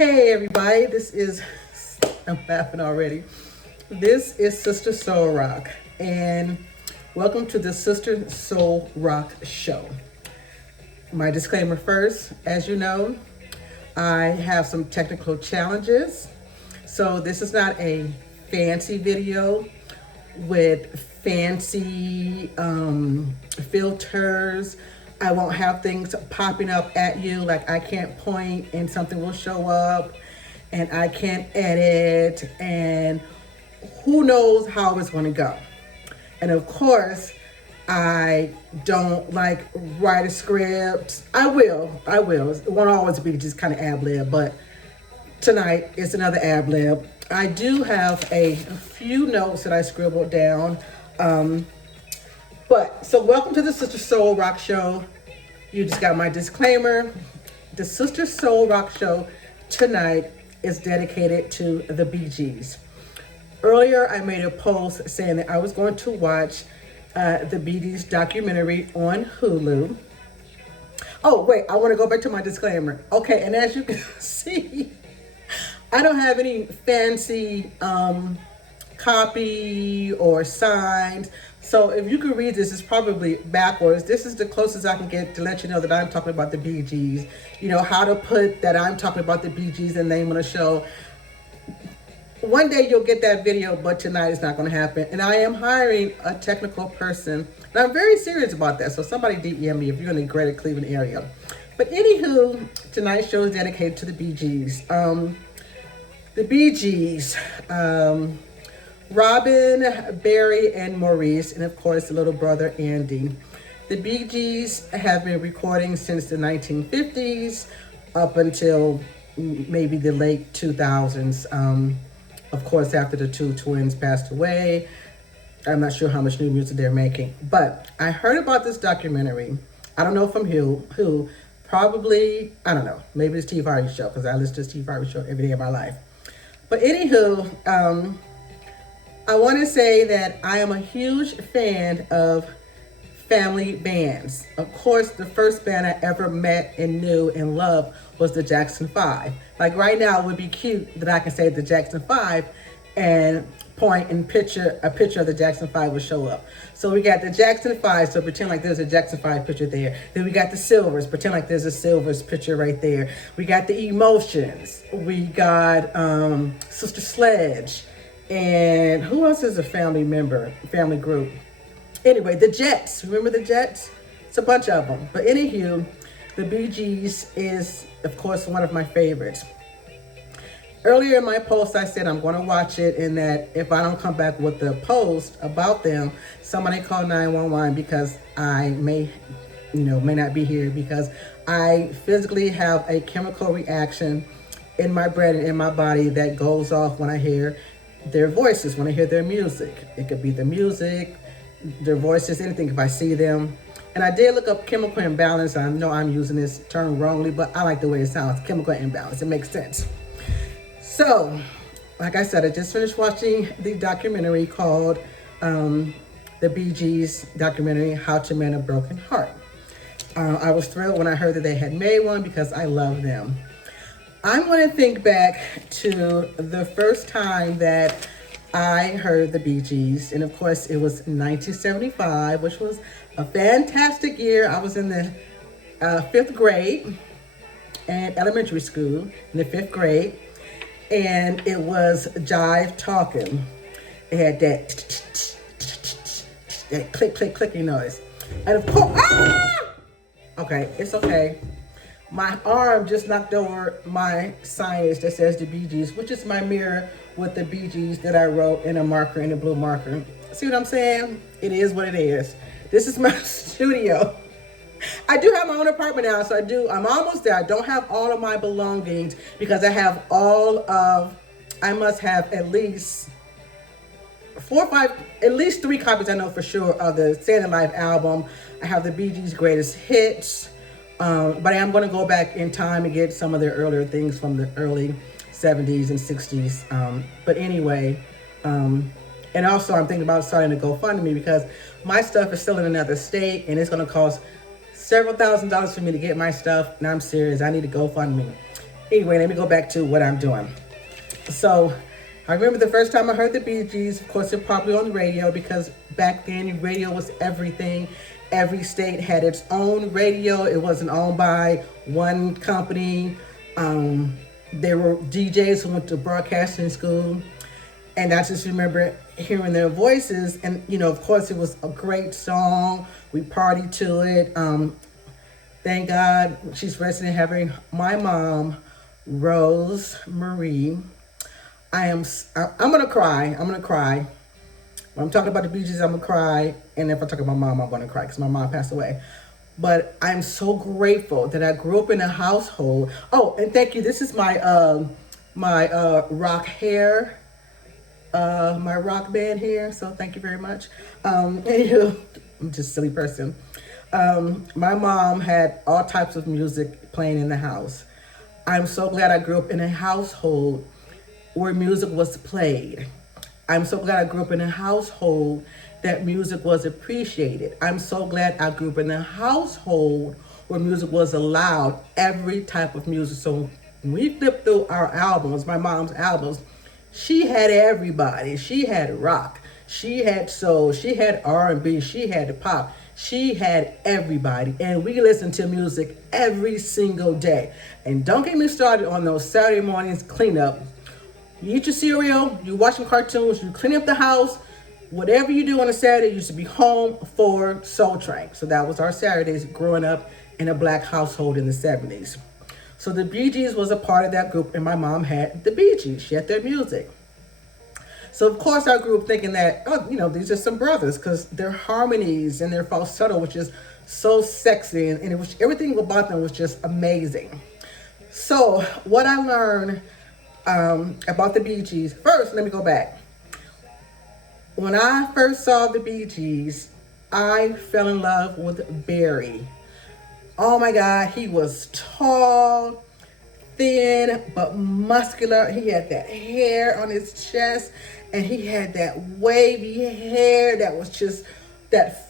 Hey everybody, I'm laughing already. This is Sister Soul Rock, and welcome to the Sister Soul Rock Show. My disclaimer first, as you know, I have some technical challenges, so this is not a fancy video with fancy filters. I won't have things popping up at you, like I can't point and something will show up, and I can't edit, and who knows how it's going to go. And of course, I don't like write a script. I will. It won't always be just kind of ad lib, but tonight it's another ad lib. I do have a few notes that I scribbled down. So welcome to the Sister Soul Rock Show. You just got my disclaimer. The Sister Soul Rock Show tonight is dedicated to the Bee Gees. Earlier, I made a post saying that I was going to watch the Bee Gees documentary on Hulu. Oh, wait, I want to go back to my disclaimer. Okay, and as you can see, I don't have any fancy copy or signs. So if you can read this, it's probably backwards. This is the closest I can get to let you know that I'm talking about the Bee Gees. You know, how to put that I'm talking about the Bee Gees in the name of the show. One day you'll get that video, but tonight it's not going to happen. And I am hiring a technical person. And I'm very serious about that. So somebody DM me if you're in the greater Cleveland area. But anywho, tonight's show is dedicated to the Bee Gees. The Bee Gees. Robin, Barry, and Maurice, and of course the little brother Andy. The Bee Gees have been recording since the 1950s up until maybe the late 2000s. Of course, after the two twins passed away, I'm not sure how much new music they're making. But I heard about this documentary. I don't know from who. Probably, I don't know. Maybe it's Steve Harvey Show, because I listen to Steve Harvey Show every day of my life. But anywho, I want to say that I am a huge fan of family bands. Of course, the first band I ever met and knew and loved was the Jackson 5. Like right now, it would be cute that I can say the Jackson 5 and point and a picture of the Jackson 5 will show up. So we got the Jackson 5, so pretend like there's a Jackson 5 picture there. Then we got the Silvers, pretend like there's a Silvers picture right there. We got the Emotions. We got Sister Sledge. And who else is a family group? Anyway, the Jets. Remember the Jets? It's a bunch of them. But anywho, the Bee Gees is, of course, one of my favorites. Earlier in my post, I said I'm going to watch it, and that if I don't come back with the post about them, somebody call 911 because I may not be here, because I physically have a chemical reaction in my brain and in my body that goes off when I hear their voices, when I hear their music. It could be the music, their voices, anything if I see them. And I did look up chemical imbalance. I know I'm using this term wrongly, but I like the way it sounds, chemical imbalance. It makes sense. So, like I said, I just finished watching the documentary called the Bee Gees documentary, How to Mend a Broken Heart. I was thrilled when I heard that they had made one because I love them. I'm going to think back to the first time that I heard the Bee Gees, and of course it was 1975, which was a fantastic year. I was in the 5th grade and elementary school, in the 5th grade, and it was Jive Talking. It had that click, click, clicking noise. And of course, okay, it's okay. My arm just knocked over my signage that says the Bee Gees, which is my mirror with the Bee Gees that I wrote in a marker, in a blue marker. See what I'm saying? It is what it is. This is my studio. I do have my own apartment now, so I'm almost there. I don't have all of my belongings because I must have at least 4 or 5, at least 3 copies I know for sure of the Staying Alive album. I have the Bee Gees' greatest hits. But I am going to go back in time and get some of their earlier things from the early 70s and 60s. But anyway, and also I'm thinking about starting a GoFundMe because my stuff is still in another state and it's going to cost several $1,000s for me to get my stuff. And I'm serious. I need a GoFundMe. Anyway, let me go back to what I'm doing. So I remember the first time I heard the Bee Gees. Of course, they're probably on the radio because back then radio was everything. Every state had its own radio. It wasn't owned by one company. There were DJs who went to broadcasting school. And I just remember hearing their voices. And, of course, it was a great song. We partied to it. Thank God she's resting in heaven. My mom, Rose Marie. I'm gonna cry. I'm gonna cry. When I'm talking about the Bee Gees, I'm gonna cry. And if I talk about my mom, I'm gonna cry because my mom passed away. But I'm so grateful that I grew up in a household. Oh, and thank you. This is my rock hair, my rock band here. So thank you very much. Anywho, I'm just a silly person. My mom had all types of music playing in the house. I'm so glad I grew up in a household where music was played. I'm so glad I grew up in a household that music was appreciated. I'm so glad I grew up in a household where music was allowed, every type of music. So when we flipped through our albums, my mom's albums, she had everybody. She had rock, she had soul, she had R&B, she had pop. She had everybody, and we listened to music every single day. And don't get me started on those Saturday mornings cleanup. You eat your cereal, you watching cartoons, you clean up the house, whatever you do on a Saturday, you used to be home for Soul Train. So that was our Saturdays growing up in a black household in the 70s. So the Bee Gees was a part of that group, and my mom had the Bee Gees. She had their music. So of course I grew up thinking that, these are some brothers because their harmonies and their falsetto, which is so sexy, and it was, everything about them was just amazing. So what I learned about the Bee Gees, first, let me go back. When I first saw the Bee Gees, I fell in love with Barry. Oh my God, he was tall, thin, but muscular. He had that hair on his chest, and he had that wavy hair that was just that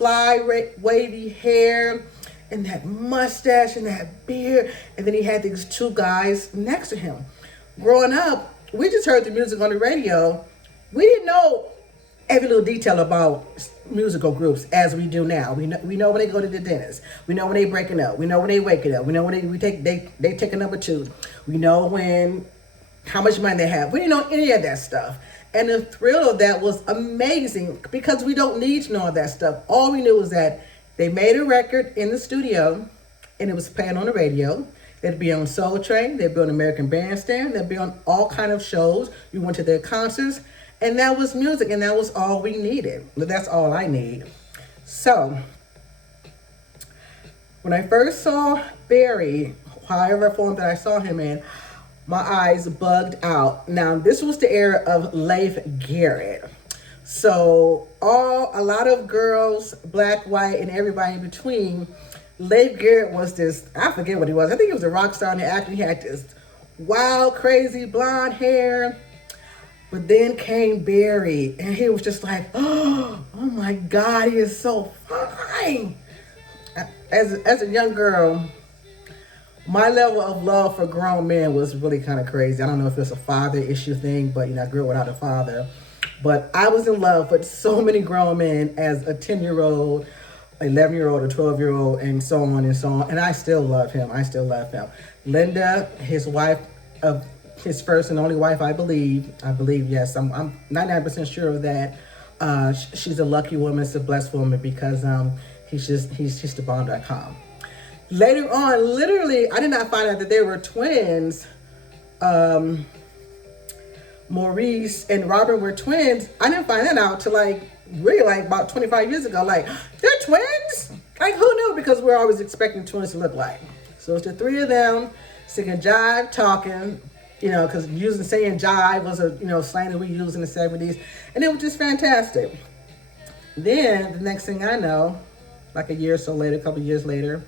wavy hair, and that mustache and that beard. And then he had these two guys next to him. Growing up, we just heard the music on the radio. We didn't know every little detail about musical groups as we do now. We know when they go to the dentist. We know when they breaking up. We know when they waking up. We know when they take a number two. We know how much money they have. We didn't know any of that stuff. And the thrill of that was amazing because we don't need to know all that stuff. All we knew was that they made a record in the studio and it was playing on the radio. They'd be on Soul Train. They'd be on American Bandstand. They'd be on all kind of shows. We went to their concerts. And that was music, and that was all we needed. That's all I need. So, when I first saw Barry, however form that I saw him in, my eyes bugged out. Now, this was the era of Leif Garrett. So, a lot of girls, black, white, and everybody in between, Leif Garrett was this, I forget what he was. I think he was a rock star and actor. He had this wild, crazy blonde hair. But then came Barry, and he was just like, oh my God, he is so fine. As a young girl, my level of love for grown men was really kind of crazy. I don't know if it's a father issue thing, but I grew up without a father. But I was in love with so many grown men as a 10-year-old, 11-year-old, a 12-year-old, and so on and so on. And I still love him. Linda, his wife of his first and only wife, I believe, yes, I'm 99% sure of that. She's a lucky woman, it's a blessed woman because he's just the bomb.com. Later on, literally, I did not find out that they were twins. Maurice and Robin were twins. I didn't find that out till really about 25 years ago. They're twins? Who knew? Because we're always expecting twins to look like. So it's the three of them singing jive, talking, because saying jive was a, slang that we used in the 70s. And it was just fantastic. Then the next thing I know, like a year or so later, a couple years later,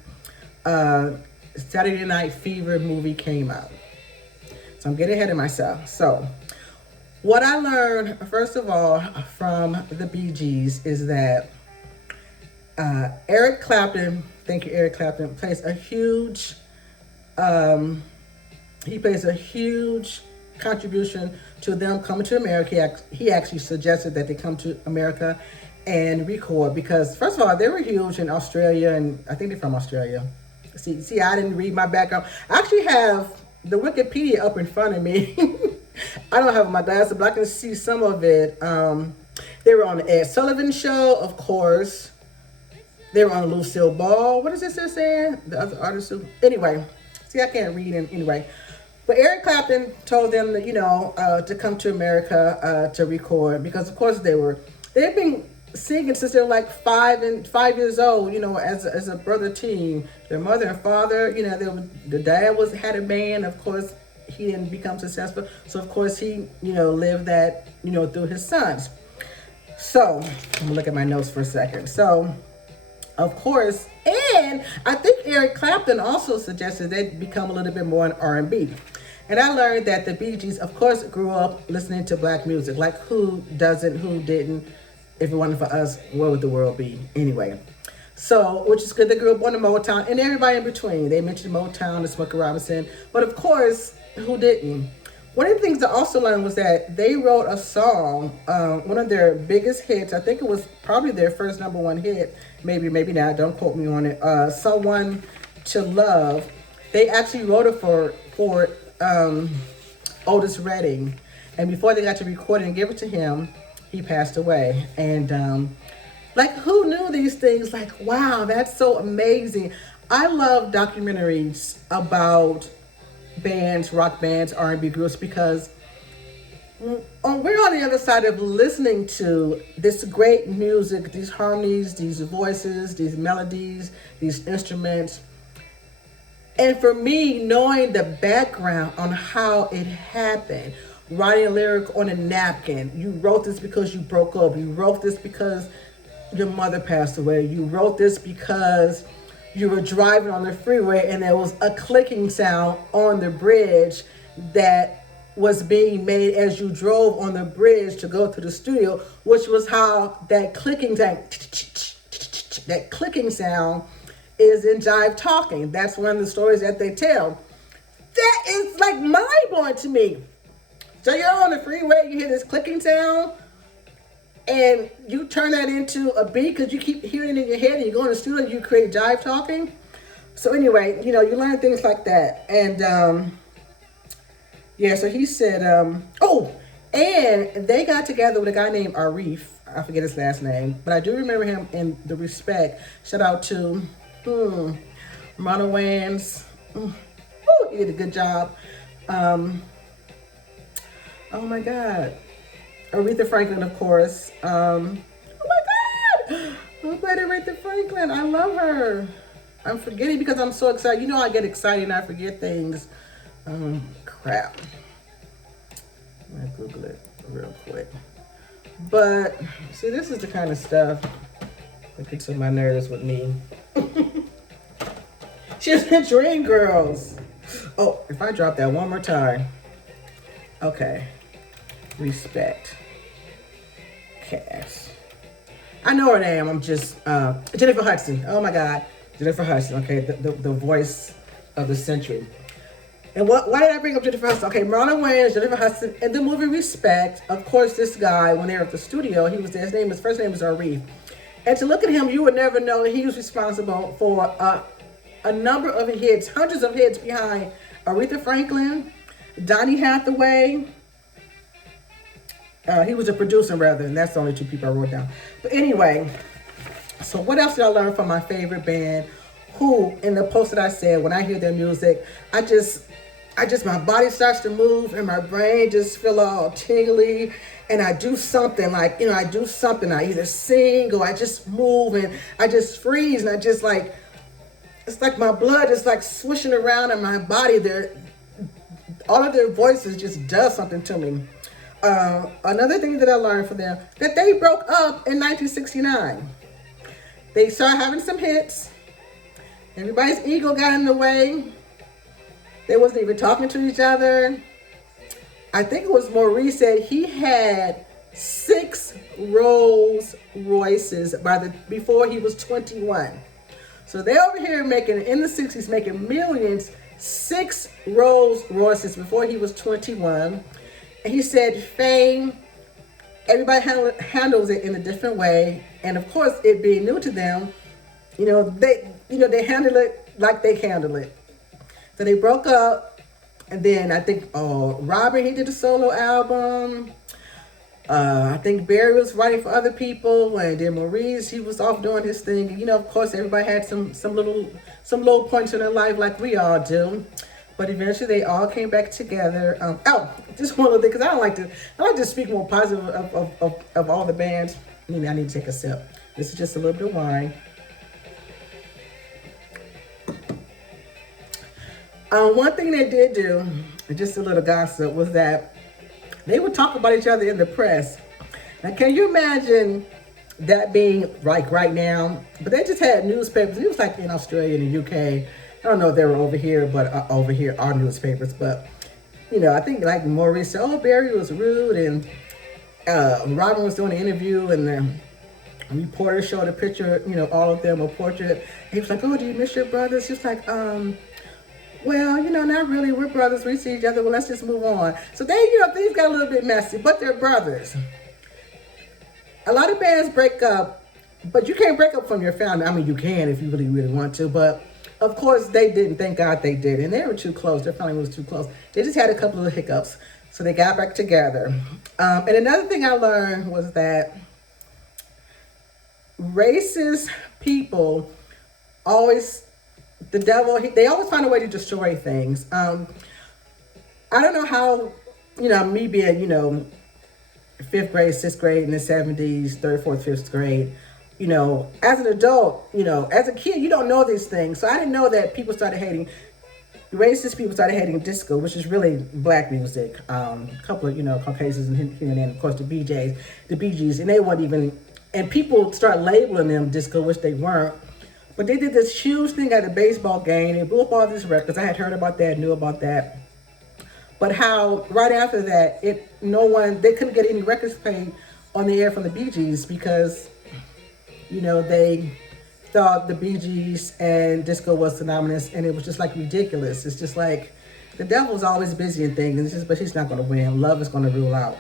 Saturday Night Fever movie came out. So I'm getting ahead of myself. So what I learned, first of all, from the Bee Gees is that Eric Clapton, thank you, Eric Clapton, plays a huge He plays a huge contribution to them coming to America. He actually suggested that they come to America and record because, first of all, they were huge in Australia, and I think they're from Australia. See, I didn't read my background. I actually have the Wikipedia up in front of me. I don't have my glasses, but I can see some of it. They were on the Ed Sullivan Show, of course. They were on Lucille Ball. What is this they're saying? The other artists who... Anyway, see, I can't read it anyway. But Eric Clapton told them that, to come to America to record because, of course, they've been singing since they were like 5 years old, as a brother team. Their mother and father, the dad had a band. Of course, he didn't become successful. So, of course, he, lived that, through his sons. So, I'm going to look at my notes for a second. So, of course, and I think Eric Clapton also suggested they become a little bit more in R&B. And I learned that the Bee Gees, of course, grew up listening to black music. Like, who doesn't, who didn't? If it wasn't for us, where would the world be? Anyway, so, which is good. They grew up on the Motown and everybody in between. They mentioned Motown and Smokey Robinson. But, of course, who didn't? One of the things I also learned was that they wrote a song, one of their biggest hits. I think it was probably their first #1 hit. Maybe not. Don't quote me on it. Someone to Love. They actually wrote it for Otis Redding. And before they got to record it and give it to him, he passed away. And who knew these things? Like, wow, that's so amazing. I love documentaries about bands, rock bands, R&B groups, because we're on the other side of listening to this great music, these harmonies, these voices, these melodies, these instruments. And for me, knowing the background on how it happened, writing a lyric on a napkin, you wrote this because you broke up, you wrote this because your mother passed away, you wrote this because you were driving on the freeway and there was a clicking sound on the bridge that was being made as you drove on the bridge to go to the studio, which was how that clicking sound is in Jive Talking. That's one of the stories that they tell. That is like mind-blowing to me. So you're on the freeway, you hear this clicking sound, and you turn that into a beat because you keep hearing it in your head, and you go in the studio and you create Jive Talking. So anyway, you learn things like that. And so he said, and they got together with a guy named Arif. I forget his last name, but I do remember him in The Respect. Shout out to Ronald Wayans. He did a good job. Oh my God. Aretha Franklin, of course. Oh my God. I'm glad Aretha Franklin. I love her. I'm forgetting because I'm so excited. I get excited and I forget things. Crap. I'm going to Google it real quick. But, see, this is the kind of stuff that gets on my nerves with me. She's the Dream Girls. Oh, if I drop that one more time. Okay. Respect. Cast. I know her name. I'm just Jennifer Hudson. Oh my God, Jennifer Hudson. Okay, the voice of the century. And why did I bring up Jennifer Hudson? Okay, Marlon Wayans, Jennifer Hudson, in the movie Respect. Of course, this guy, when they were at the studio, he was there. His first name was Arif. And to look at him, you would never know he was responsible for a number of hits, hundreds of hits behind Aretha Franklin, Donny Hathaway. He was a producer, rather, and that's the only two people I wrote down. But anyway, so what else did I learn from my favorite band? Who, in the post that I said, when I hear their music, I just, my body starts to move and my brain just feel all tingly, and I do something like, I do something. I either sing or I just move and I just freeze, and I just like, it's like my blood is like swishing around in my body. All of their voices just does something to me. Another thing that I learned from them, that they broke up in 1969. They started having some hits. Everybody's ego got in the way. They wasn't even talking to each other. I think it was Maurice said he had 6 Rolls Royces before he was 21. So they over here in the 60s making millions, 6 Rolls Royces before he was 21. And he said, fame, everybody handles it in a different way. And of course, it being new to them, they handle it like they handle it. So they broke up. And then I think Robert, he did a solo album. I think Barry was writing for other people, and then Maurice, he was off doing his thing. Of course, everybody had some low points in their life, like we all do. But eventually, they all came back together. Just one little thing, because I like to speak more positive of all the bands. I need to take a sip. This is just a little bit of wine. One thing they did do, just a little gossip, was that they would talk about each other in the press. Now, can you imagine that being like right now? But they just had newspapers. It was like in Australia and the UK. I don't know if they were over here, but over here are newspapers. But, I think like Maurice said, Barry was rude. And Robin was doing an interview, and the reporter showed a picture, all of them, a portrait. He was like, do you miss your brothers? He was like, well, not really. We're brothers. We see each other. Well, let's just move on. So things got a little bit messy, but they're brothers. A lot of bands break up, but you can't break up from your family. I mean, you can if you really, really want to, but of course they didn't. Thank God they did. And they were too close. Their family was too close. They just had a couple of hiccups. So they got back together. And another thing I learned was that racist people always, the devil, they always find a way to destroy things. I don't know how, me being, 5th grade, 6th grade in the 70s, 3rd, 4th, 5th grade, as an adult, as a kid, you don't know these things. So I didn't know that racist people started hating disco, which is really black music. A couple of, Caucasians and here and then, of course, the Bee Gees, and they weren't even, and people start labeling them disco, which they weren't. But they did this huge thing at a baseball game. They blew up all these records. I had heard about that, knew about that. But how right after that, they couldn't get any records played on the air from the Bee Gees because, they thought the Bee Gees and disco was synonymous, and it was just like ridiculous. It's just like the devil's always busy in things, but he's not going to win. Love is going to rule out.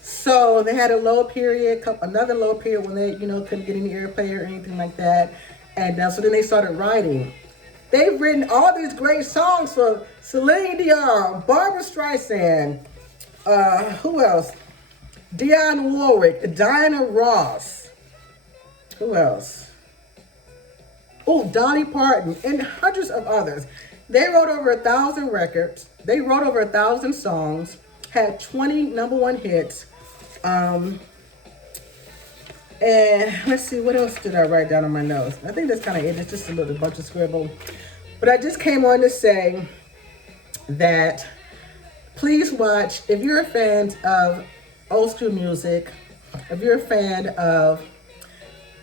So they had a low period, another low period when they, couldn't get any airplay or anything like that. And so then they started writing. They've written all these great songs for Celine Dion, Barbra Streisand, who else? Dionne Warwick, Diana Ross. Who else? Dolly Parton, and hundreds of others. They wrote over 1,000 records. They wrote over 1,000 songs, had 20 number 1 hits. And let's see, what else did I write down on my notes? I think that's kind of it. It's just a little bunch of scribble. But I just came on to say that please watch, if you're a fan of old school music, if you're a fan of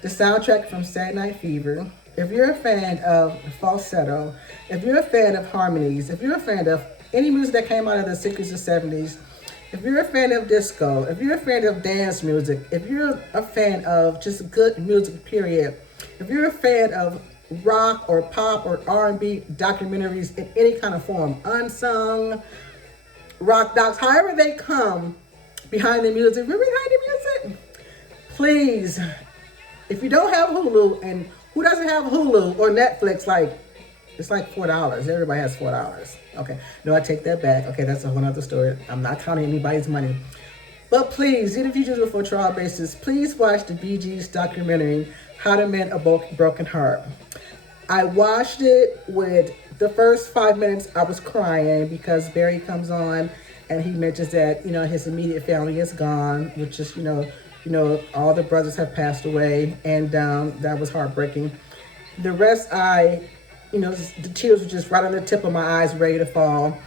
the soundtrack from Saturday Night Fever, if you're a fan of falsetto, if you're a fan of harmonies, if you're a fan of any music that came out of the 60s or 70s, if you're a fan of disco, if you're a fan of dance music, if you're a fan of just good music, period, if you're a fan of rock or pop or R&B documentaries in any kind of form, unsung, rock docs, however they come behind the music, please, if you don't have Hulu, and who doesn't have Hulu or Netflix, it's like $4. Everybody has $4. Okay, no, I take that back. Okay, that's a whole other story. I'm not counting anybody's money. But please, even if you do it for a trial basis, please watch the Bee Gees documentary, How to Mend a Broken Heart. I watched it with the first 5 minutes. I was crying because Barry comes on and he mentions that, his immediate family is gone, which is, all the brothers have passed away, and that was heartbreaking. The rest, the tears were just right on the tip of my eyes, ready to fall.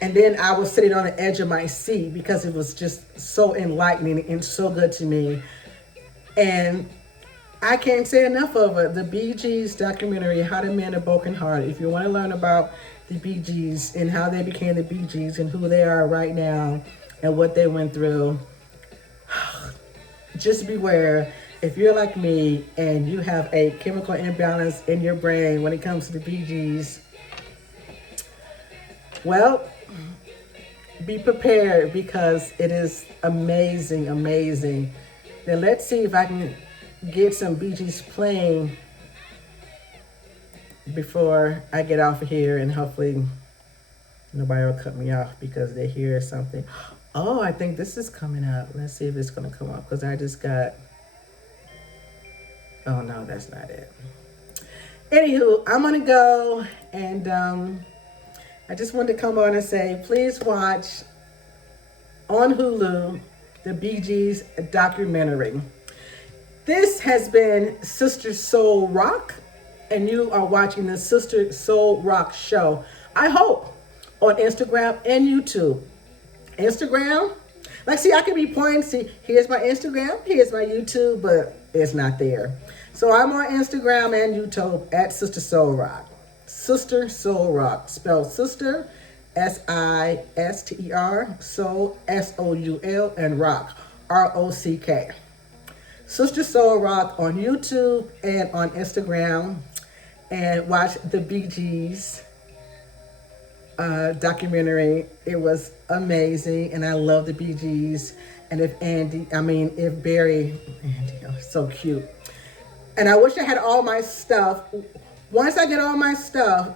And then I was sitting on the edge of my seat because it was just so enlightening and so good to me. And I can't say enough of it. The Bee Gees documentary, How to Mend a Broken Heart. If you want to learn about the Bee Gees and how they became the Bee Gees and who they are right now and what they went through, just beware. If you're like me and you have a chemical imbalance in your brain when it comes to the Bee Gees, Well, be prepared because it is amazing, amazing. Now let's see if I can get some Bee Gees playing before I get off of here, and hopefully nobody will cut me off because they hear something. Oh, I think this is coming up. Let's see if it's gonna come up because I just got. Oh no, that's not it. Anywho, I'm gonna go, and I just wanted to come on and say, please watch on Hulu the Bee Gees documentary. This has been Sister Soul Rock, and you are watching the Sister Soul Rock show. I hope on Instagram and YouTube. Instagram, like, see, I can be pointing, see, here's my Instagram, here's my YouTube, but it's not there. So I'm on Instagram and YouTube at Sister Soul Rock. Sister Soul Rock, spelled sister, Sister, soul, Soul, and rock, ROCK. Sister Soul Rock on YouTube and on Instagram, and watch the Bee Gees documentary. It was amazing, and I love the Bee Gees. And if Barry, Andy, oh, so cute. And I wish I had all my stuff. Once I get all my stuff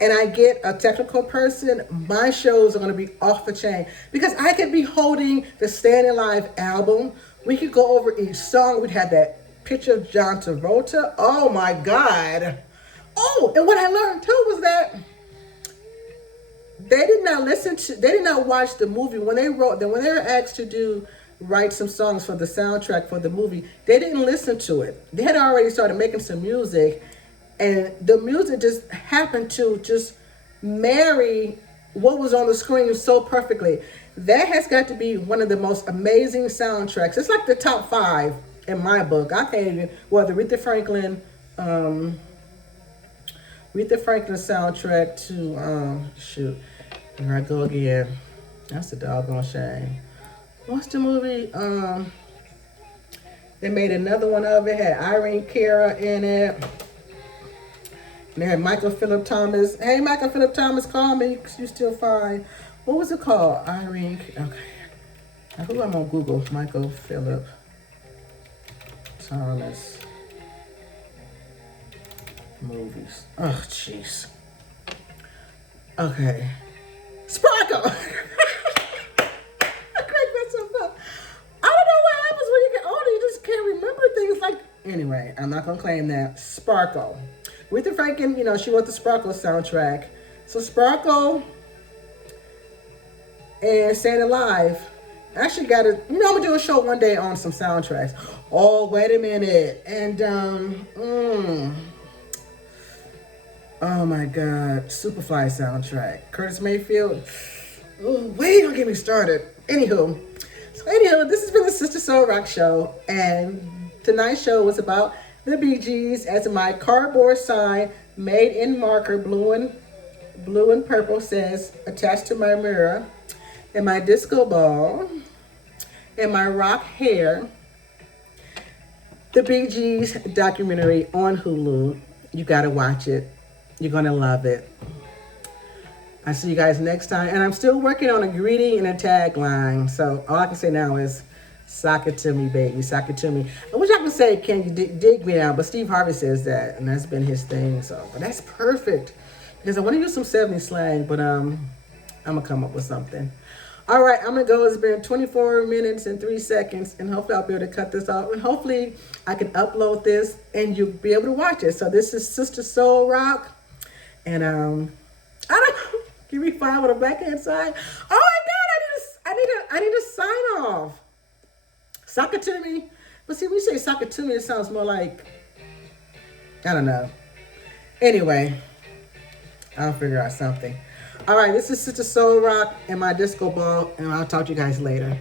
and I get a technical person, my shows are going to be off the chain because I could be holding the Staying Alive album. We could go over each song. We'd have that picture of John Travolta. Oh my God. Oh, and what I learned too was that they did not watch the movie when they were asked to write some songs for the soundtrack for the movie. They didn't listen to it. They had already started making some music, and the music just happened to just marry what was on the screen so perfectly. That has got to be one of the most amazing soundtracks. It's like the top 5 in my book. I can't even, well, the Aretha Franklin soundtrack to shoot. Here I go again. That's a doggone shame. What's the movie? They made another one of it. Had Irene Cara in it. And they had Michael Philip Thomas. Hey, Michael Philip Thomas, call me because you still fine. What was it called? Irene. Okay. I think I'm on Google. Michael Philip Thomas movies. Oh, jeez. Okay. Sparkle. Anyway, I'm not gonna claim that. Sparkle. Aretha Franklin, she wrote the Sparkle soundtrack. So Sparkle and Staying Alive. I actually got to, I'm gonna do a show one day on some soundtracks. Oh, wait a minute. And oh my God, Superfly soundtrack. Curtis Mayfield. Oh, wait, don't get me started. Anywho, this has been the Sister Soul Rock show, and tonight's show was about the Bee Gees as my cardboard sign made in marker, blue and purple, says attached to my mirror, and my disco ball, and my rock hair. The Bee Gees documentary on Hulu. You gotta watch it. You're gonna love it. I'll see you guys next time. And I'm still working on a greeting and a tagline. So all I can say now is, sock it to me, baby. Sock it to me. I wish I could say, can you dig me out? But Steve Harvey says that, and that's been his thing. So, but that's perfect because I want to use some 70s slang, but I'm gonna come up with something. All right, I'm gonna go. It's been 24 minutes and 3 seconds, and hopefully I'll be able to cut this off, and hopefully I can upload this and you'll be able to watch it. So this is Sister Soul Rock, and I don't know. Give me 5 on the backhand side. Oh my God, I need a sign off. Sock it to me. But see, when you say sock it to me, it sounds more like, I don't know. Anyway, I'll figure out something. All right, this is Sister Soul Rock and my disco ball, and I'll talk to you guys later.